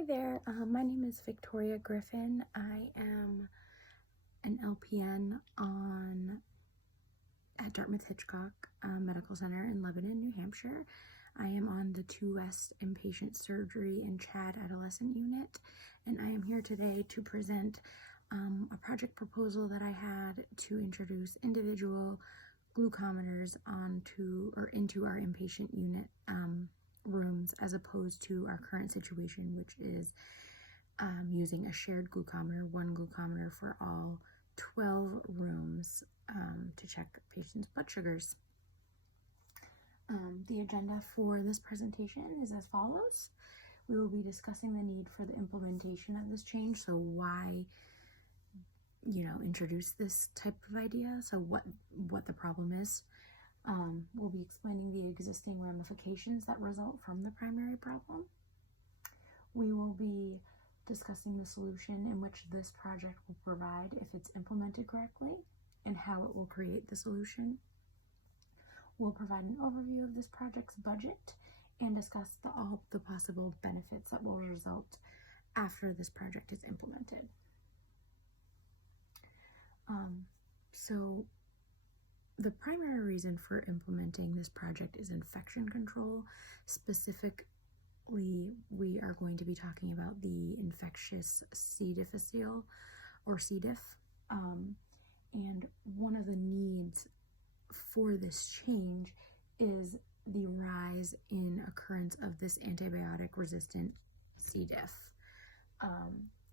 Hi there, my name is Victoria Griffin. I am an LPN at Dartmouth-Hitchcock Medical Center in Lebanon, New Hampshire. I am on the 2 West Inpatient Surgery and CHAD Adolescent Unit, and I am here today to present a project proposal that I had to introduce individual glucometers into our inpatient unit rooms, as opposed to our current situation, which is using a shared glucometer, one glucometer for all 12 rooms to check patients' blood sugars. The agenda for this presentation is as follows. We will be discussing the need for the implementation of this change, so why introduce this type of idea, so what the problem is. We'll be explaining the existing ramifications that result from the primary problem. We will be discussing the solution in which this project will provide if it's implemented correctly, and how it will create the solution. We'll provide an overview of this project's budget and discuss all the possible benefits that will result after this project is implemented. So the primary reason for implementing this project is infection control. Specifically, we are going to be talking about the infectious C. difficile, or C. diff. And one of the needs for this change is the rise in occurrence of this antibiotic-resistant C. diff.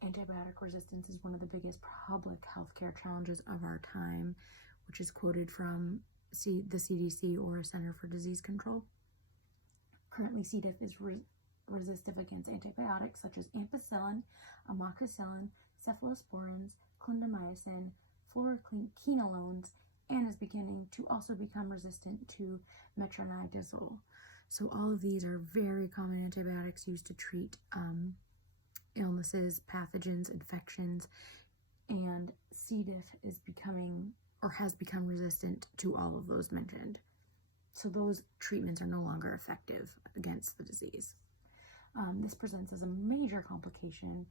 Antibiotic resistance is one of the biggest public healthcare challenges of our time, which is quoted from the CDC, or Center for Disease Control. Currently, C. diff is resistive against antibiotics such as ampicillin, amoxicillin, cephalosporins, clindamycin, fluoroquinolones, and is beginning to also become resistant to metronidazole. So all of these are very common antibiotics used to treat illnesses, pathogens, infections, and C. diff is becoming, or has become, resistant to all of those mentioned. So those treatments are no longer effective against the disease. This presents as a major complication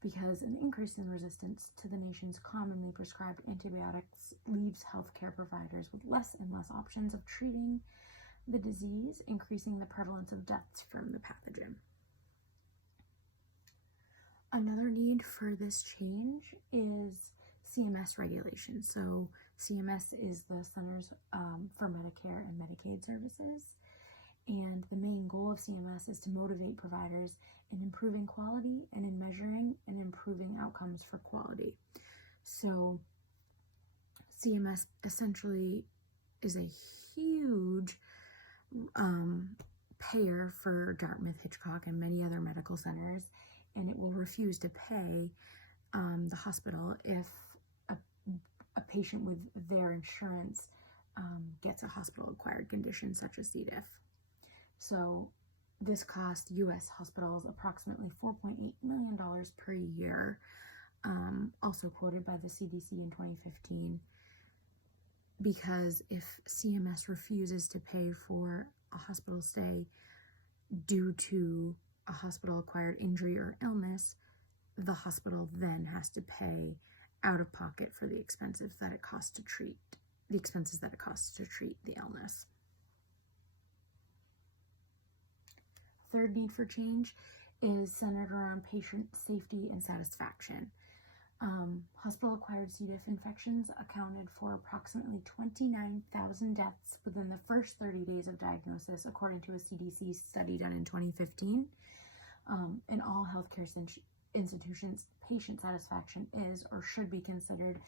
because an increase in resistance to the nation's commonly prescribed antibiotics leaves healthcare providers with less and less options of treating the disease, increasing the prevalence of deaths from the pathogen. Another need for this change is CMS regulation. So CMS is the Centers for Medicare and Medicaid Services, and the main goal of CMS is to motivate providers in improving quality and in measuring and improving outcomes for quality. So CMS essentially is a huge payer for Dartmouth-Hitchcock and many other medical centers, and it will refuse to pay the hospital if a patient with their insurance gets a hospital-acquired condition such as C. diff. So this cost U.S. hospitals approximately $4.8 million per year, also quoted by the CDC in 2015, because if CMS refuses to pay for a hospital stay due to a hospital-acquired injury or illness, the hospital then has to pay out of pocket for the expenses that it costs to treat the illness. Third need for change is centered around patient safety and satisfaction. Hospital-acquired C. diff infections accounted for approximately 29,000 deaths within the first 30 days of diagnosis, according to a CDC study done in 2015. In all healthcare institutions, patient satisfaction is or should be considered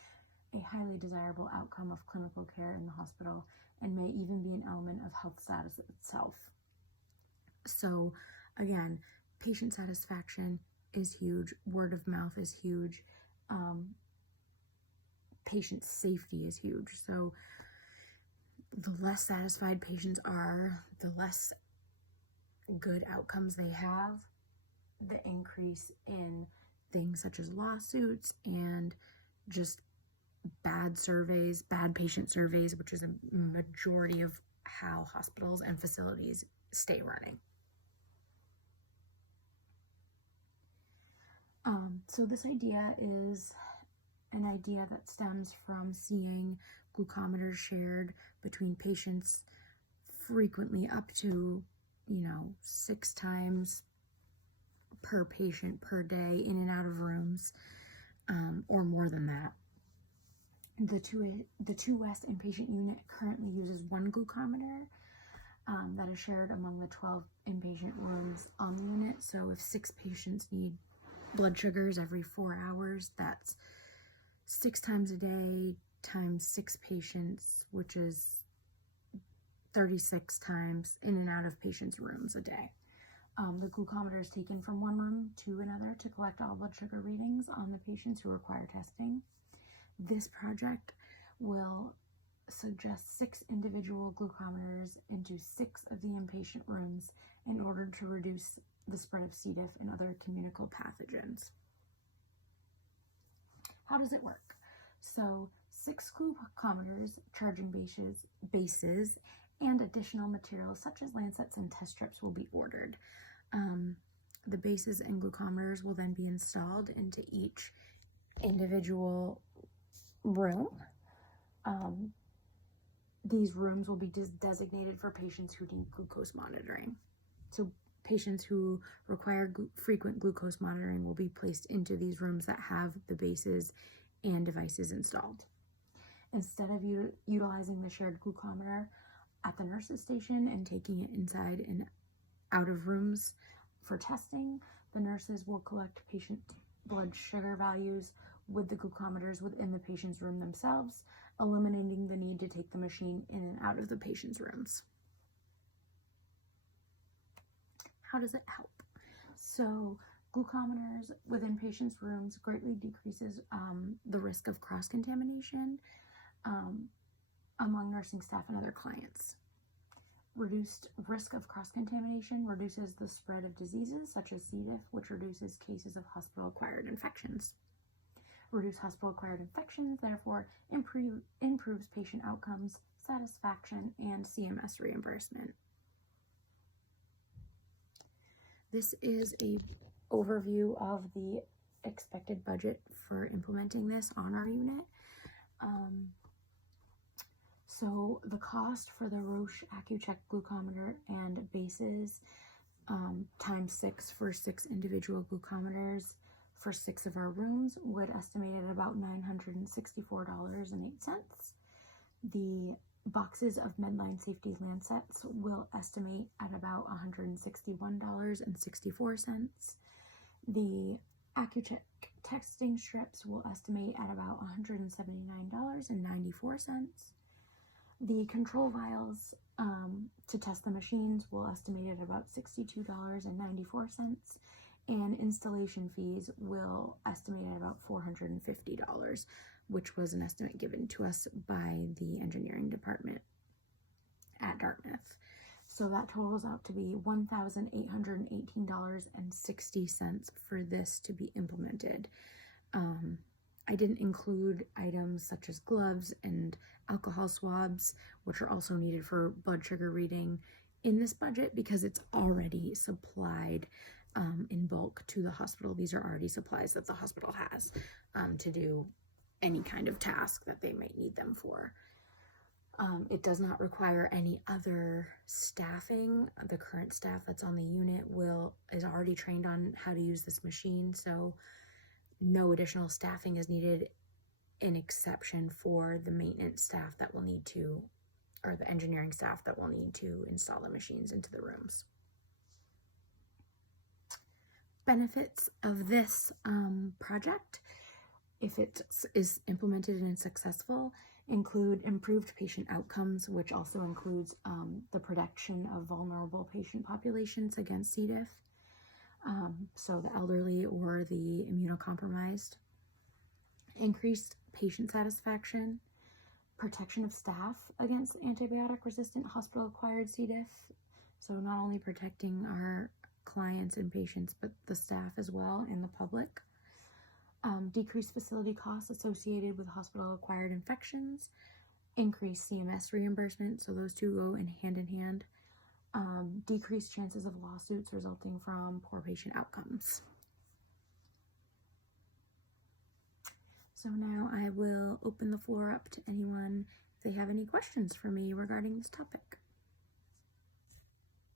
a highly desirable outcome of clinical care in the hospital, and may even be an element of health status itself. So again, patient satisfaction is huge, word of mouth is huge, patient safety is huge. So the less satisfied patients are, the less good outcomes they have, the increase in things such as lawsuits and just bad patient surveys, which is a majority of how hospitals and facilities stay running. So this idea is an idea that stems from seeing glucometers shared between patients frequently, up to 6 times per patient per day in and out of rooms, or more than that. The 2 West inpatient unit currently uses one glucometer that is shared among the 12 inpatient rooms on the unit. So if 6 patients need blood sugars every 4 hours, that's 6 times a day times 6 patients, which is 36 times in and out of patients' rooms a day. The glucometer is taken from one room to another to collect all blood sugar readings on the patients who require testing. This project will suggest 6 individual glucometers into 6 of the inpatient rooms in order to reduce the spread of C. diff and other communicable pathogens. How does it work? So 6 glucometers, charging bases, and additional materials such as lancets and test strips will be ordered. The bases and glucometers will then be installed into each individual room. These rooms will be designated for patients who need glucose monitoring. So patients who require frequent glucose monitoring will be placed into these rooms that have the bases and devices installed. Instead of utilizing the shared glucometer at the nurse's station and taking it inside and out of rooms for testing, the nurses will collect patient blood sugar values with the glucometers within the patient's room themselves, eliminating the need to take the machine in and out of the patient's rooms. How does it help? So glucometers within patients' rooms greatly decreases the risk of cross-contamination among nursing staff and other clients. Reduced risk of cross-contamination reduces the spread of diseases such as C. diff, which reduces cases of hospital-acquired infections. Reduced hospital-acquired infections, therefore, improves patient outcomes, satisfaction, and CMS reimbursement. This is an overview of the expected budget for implementing this on our unit. So the cost for the Roche Accu-Chek glucometer and bases times 6 for 6 individual glucometers for 6 of our rooms would estimate at about $964.08. The boxes of Medline Safety Lancets will estimate at about $161.64. The Accu-Chek testing strips will estimate at about $179.94. The control vials to test the machines will estimate at about $62.94, and installation fees will estimate at about $450, which was an estimate given to us by the engineering department at Dartmouth. So that totals out to be $1,818.60 for this to be implemented. I didn't include items such as gloves and alcohol swabs, which are also needed for blood sugar reading, in this budget because it's already supplied in bulk to the hospital. These are already supplies that the hospital has to do any kind of task that they might need them for. It does not require any other staffing. The current staff that's on the unit is already trained on how to use this machine, so no additional staffing is needed, an exception for the maintenance staff that will need to, or the engineering staff that will need to install the machines into the rooms. Benefits of this project, if it is implemented and successful, include improved patient outcomes, which also includes the protection of vulnerable patient populations against C. diff. So the elderly or the immunocompromised. Increased patient satisfaction, protection of staff against antibiotic-resistant hospital-acquired C. diff. So not only protecting our clients and patients, but the staff as well and the public. Decreased facility costs associated with hospital-acquired infections. Increased CMS reimbursement, so those two go hand in hand. Decreased chances of lawsuits resulting from poor patient outcomes. So now I will open the floor up to anyone if they have any questions for me regarding this topic.